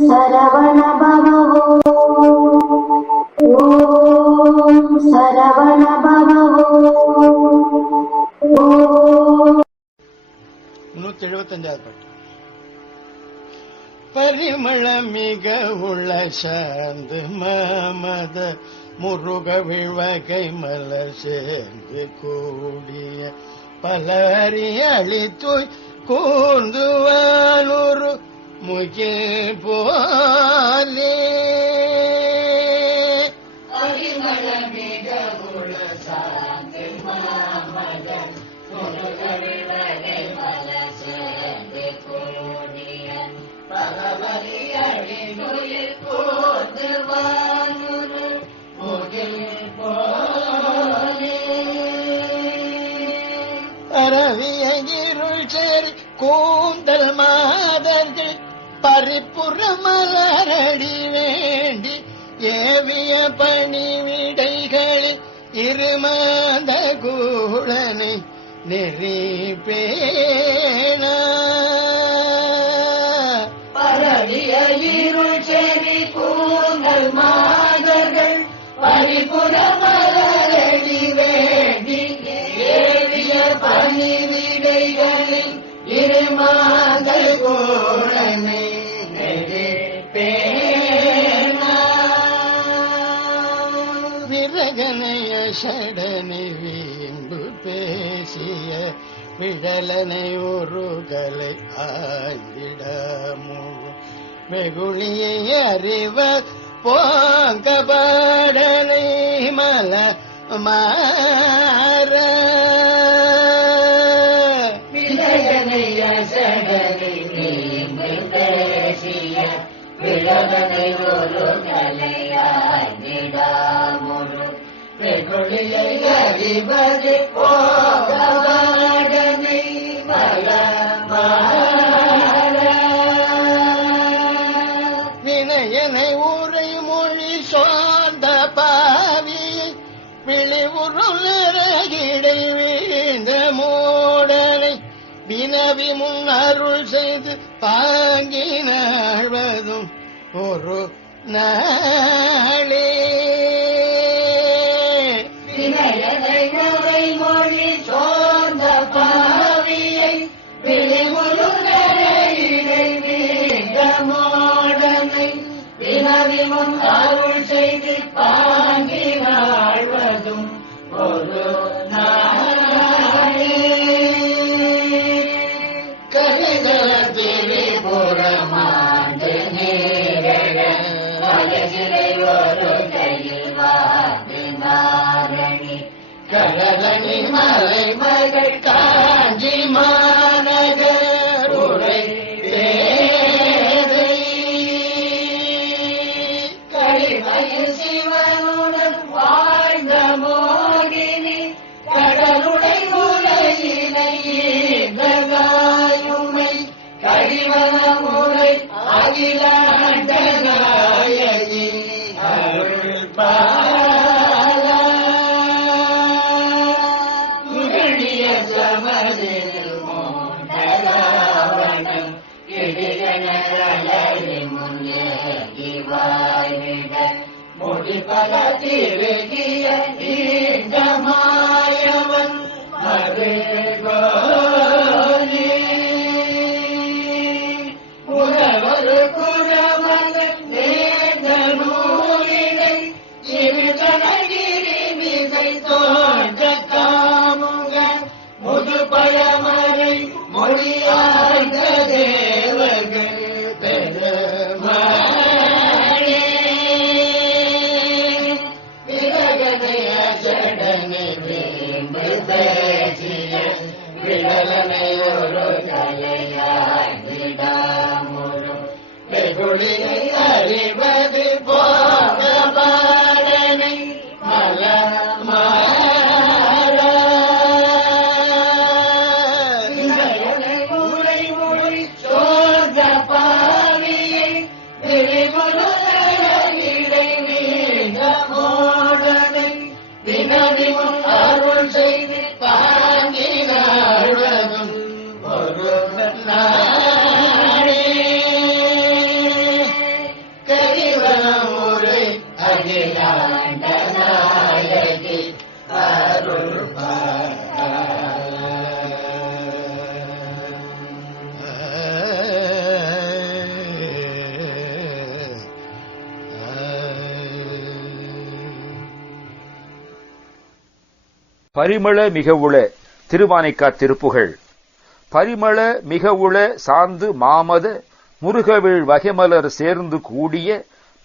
சரவண ஓம் சரவண பவவோ எழுபத்தஞ்சாவது பாட்டு. பரிமளம் மிக உள்ள சார்ந்து மமத முருக விழ்வகை மலர் சேர்ந்து கூடிய பலரி அழித்து கூர்ந்து முகில் போலே அரவிய இருள் சேரி கூந்தல் மலரடி வேண்டி ஏவிய பணிவிடைகளில் இருமாந்த கூடனை நெறி பேணா பரவிய இருள் செறி கூந்தல் மாதர்கள் பரிபுற மலரடி வேண்டி ஏவிய பணிவிடைகளில் இருமா சடனை வீம்பு பேசிய விடலனை ஒரு கலை ஆங்கிடமு. வெகுளியை அறிவ போங்கபாடனை மல மாற வினயனை உரை மொழி சோர்ந்த பாவியை விழிவுருளரகிடை வீழ்ந்த மூடனை வினவி முன் அருள் செய்து பாங்கினாழ்வதும் ஒரு நாளே. முடிபல திருகிய विडलनयोरु कलया विडामुरु विगुळिने பரிமள மிகவுள திருவானைக்கா திருப்புகள். பரிமள மிகவுள சாந்து மாமத முருகவிழ் வகைமலர் சேர்ந்து கூடிய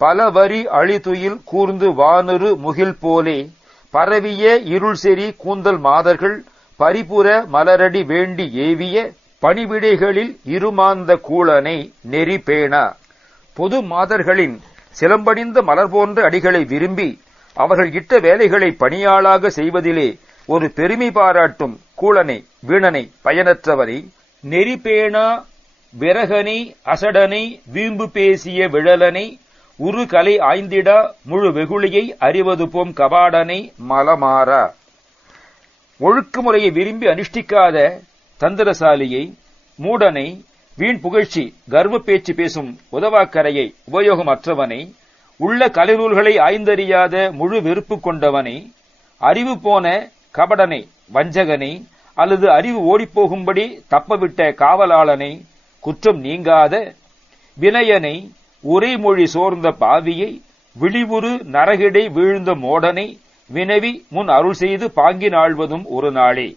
பலவரி அழிதுயில் கூர்ந்து வானுரு முகில் போலே பரவிய இருள் செறி கூந்தல் மாதர்கள் பரிபுற மலரடி வேண்டி ஏவிய பணிவிடைகளில் இருமாந்த கூழனை நெறி பேணா. பொது மாதர்களின் சிலம்படிந்த மலர் போன்ற அடிகளை விரும்பி அவர்கள் இட்ட வேலைகளை பணியாளாக செய்வதிலே ஒரு பெருமை பாராட்டும் கூலனை வீணனை பயனற்றவரை நெறிபேணா விரகனை அசடனை வீம்பு பேசிய விழலனை உரு கலை ஆய்ந்திடா முழு வெகுளியை அறிவது போம் கபாடனை மலமாறா. ஒழுக்குமுறையை விரும்பி அனுஷ்டிக்காத தந்திரசாலியை மூடனை வீண் புகழ்ச்சி கர்வ பேச்சு பேசும் உதவாக்கரையை உபயோகமற்றவனை உள்ள கலைநூல்களை ஆய்ந்தறியாத முழு வெறுப்பு கொண்டவனை அறிவு போன கபடனை வஞ்சகனை அல்லது அறிவு ஓடிப்போகும்படி தப்பவிட்ட காவலாளனை குற்றம் நீங்காத வினயனை மொழி சோர்ந்த பாவியை விழிவுறு நரகிடை வீழ்ந்த மோடனை வினவி முன் அருள் செய்து பாங்கினாழ்வதும் ஒரு நாளே.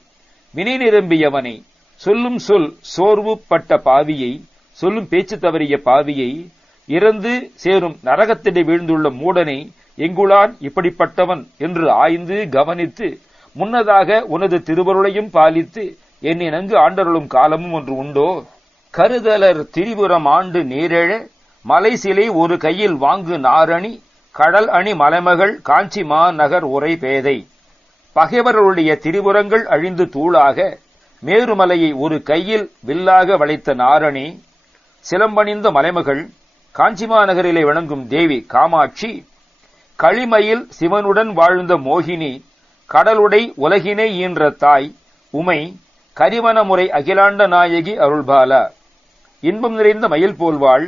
வினை நிரம்பியவனை சொல்லும் சொல் சோர்வுப்பட்ட பாவியை சொல்லும் பேச்சு தவறிய பாவியை இறந்து சேரும் நரகத்திடை வீழ்ந்துள்ள மூடனை எங்குளான் இப்படிப்பட்டவன் என்று ஆய்ந்து கவனித்து முன்னதாக உனது திருவருளையும் பாலித்து என்னை நன்கு ஆண்டருளும் காலமும் ஒன்று உண்டோ? கருதலர் திரிபுரம் ஆண்டு நீரெழ மலை சிலை ஒரு கையில் வாங்கு நாரணி கடல் அணி மலைமகள் காஞ்சி மாநகர் உரை பேதை. பகைவர்களுடைய திரிபுரங்கள் அழிந்து தூளாக மேருமலையை ஒரு கையில் வில்லாக வளைத்த நாரணி சிலம்பணிந்த மலைமகள் காஞ்சிமா நகரிலே வணங்கும் தேவி காமாட்சி களிமையில் சிவனுடன் வாழ்ந்த மோகினி கடலுடை உலகினை ஈன்ற தாய் உமை கரிவனமுறை அகிலாண்ட நாயகி அருள்பாலா. இன்பம் நிறைந்த மயில் போல்வாள்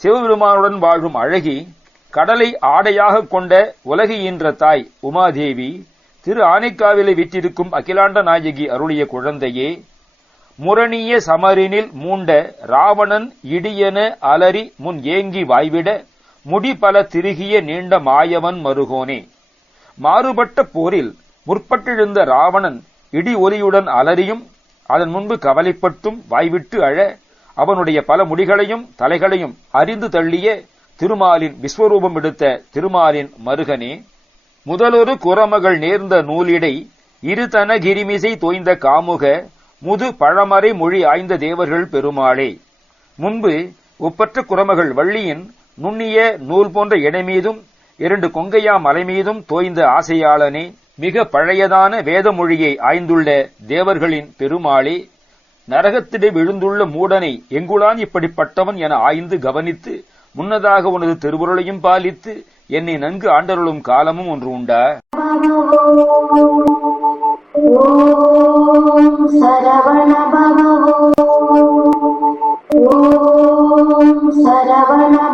சிவபெருமானுடன் வாழும் அழகி கடலை ஆடையாக கொண்ட உலகி ஈன்ற தாய் உமாதேவி திரு ஆனைக்காவிலை விற்றிருக்கும் அகிலாண்ட நாயகி அருளிய குழந்தையே முரணிய சமரினில் மூண்ட ராவணன் இடியன அலறி முன் ஏங்கி வாய்விட முடி பல திருகிய நீண்ட மாயவன் மருகோனே. மாறுபட்ட போரில் முற்பட்டெழுந்த ராவணன் இடி ஒலியுடன் அலறியும் அதன் முன்பு கவலைப்பட்டும் வாய்விட்டு அழ அவனுடைய பல முடிகளையும் தலைகளையும் அறிந்து தள்ளிய திருமாலின் விஸ்வரூபம் எடுத்த திருமாலின் மருகனே முதலொரு குரமகள் நேர்ந்த நூலிடை இருதன கிரிமிசை தோய்ந்த காமுக முது பழமறை மொழி ஆய்ந்த தேவர்கள் பெருமாளே. முன்பு ஒப்பற்ற குரமகள் வள்ளியின் நுண்ணிய நூல் போன்ற இடை மீதும் இரண்டு கொங்கையா மலை மீதும் தோய்ந்த ஆசையாளனே மிக பழையதான வேதமொழியை ஆய்ந்துள்ள தேவர்களின் பெருமாளே நரகத்திலே விழுந்துள்ள மூடனை எங்குளான் இப்படிப்பட்டவன் என ஆய்ந்து கவனித்து முன்னதாக உனது திருவுருளையும் பாலித்து என்னை நன்கு ஆண்டருளும் காலமும் ஒன்று உண்டா? சரவண